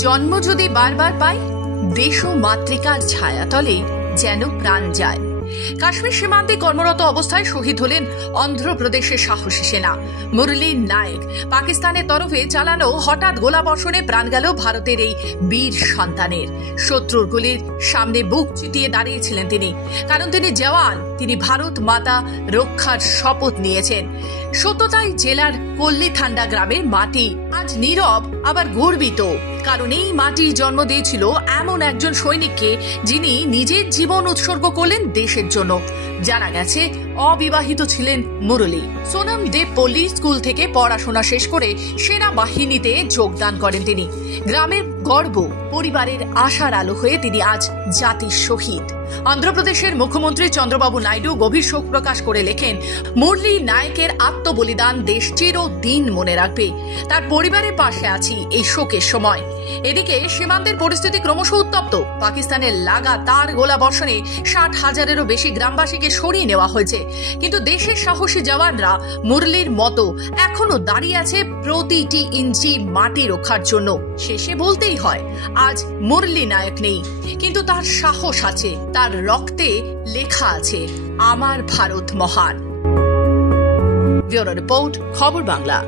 জন্ম যদি বারবার পাই, দেশ ও মাতৃকার ছায়াতলে যেন প্রাণ যায়। কাশ্মীর সীমান্তে কর্মরত অবস্থায় শহীদ হলেন অন্ধ্রপ্রদেশের সাহসী সেনা মুরলী নায়েক। পাকিস্তানের তরফে চালানো হঠাৎ গোলাবর্ষণে প্রাণ গেল ভারতের এই বীর সন্তানের। শত্রুর গুলির সামনে বুক চিতিয়ে দাঁড়িয়েছিলেন তিনি, কারণ তিনি জওয়ান, তিনি ভারত মাতা রক্ষার শপথ নিয়েছেন। সত্যতাই জেলার পল্লীথান্ডা গ্রামের মাটি আজ নীরব আবার গর্বিত, কারণ এই মাটি জন্ম দিয়েছিল এমন একজন সৈনিককে যিনি নিজের জীবন উৎসর্গ করলেন দেশের জন্য। জানা গেছে অবিবাহিত ছিলেন মুরলী। সোনাম দেব পল্লী স্কুল থেকে পড়াশোনা শেষ করে সেনাবাহিনীতে যোগদান করেন তিনি। গ্রামের গর্ব, পরিবারের আশার আলো হয়ে তিনি আজ জাতির শহীদ। অন্ধ্রপ্রদেশের মুখ্যমন্ত্রী চন্দ্রবাবু নাইডু গভীর শোক প্রকাশ করে লেখেন, মুরলী নায়েকের আত্মবলিদান দেশ চিরদিন মনে রাখবে। তার পরিবারের পাশে আছি এই শোকের সময়। এদিকে সীমান্তের পরিস্থিতি ক্রমশ উত্তপ্ত। পাকিস্তানের লাগাতার গোলাবর্ষণে 60,000-এরও বেশি গ্রামবাসীকে সরিয়ে নেওয়া হয়েছে, কিন্তু দেশের সাহসী জওয়ানরা মুরলীর মতো এখনো দাঁড়িয়ে আছে প্রতিটি ইঞ্চি মাটি রক্ষার জন্য। শেষে বলতেই হয়, আজ মুরলী নায়েক নেই, কিন্তু তার সাহস আছে, তার রক্তে লেখা আছে আমার ভারত মহান। ব্যুরো রিপোর্ট, খবর বাংলা।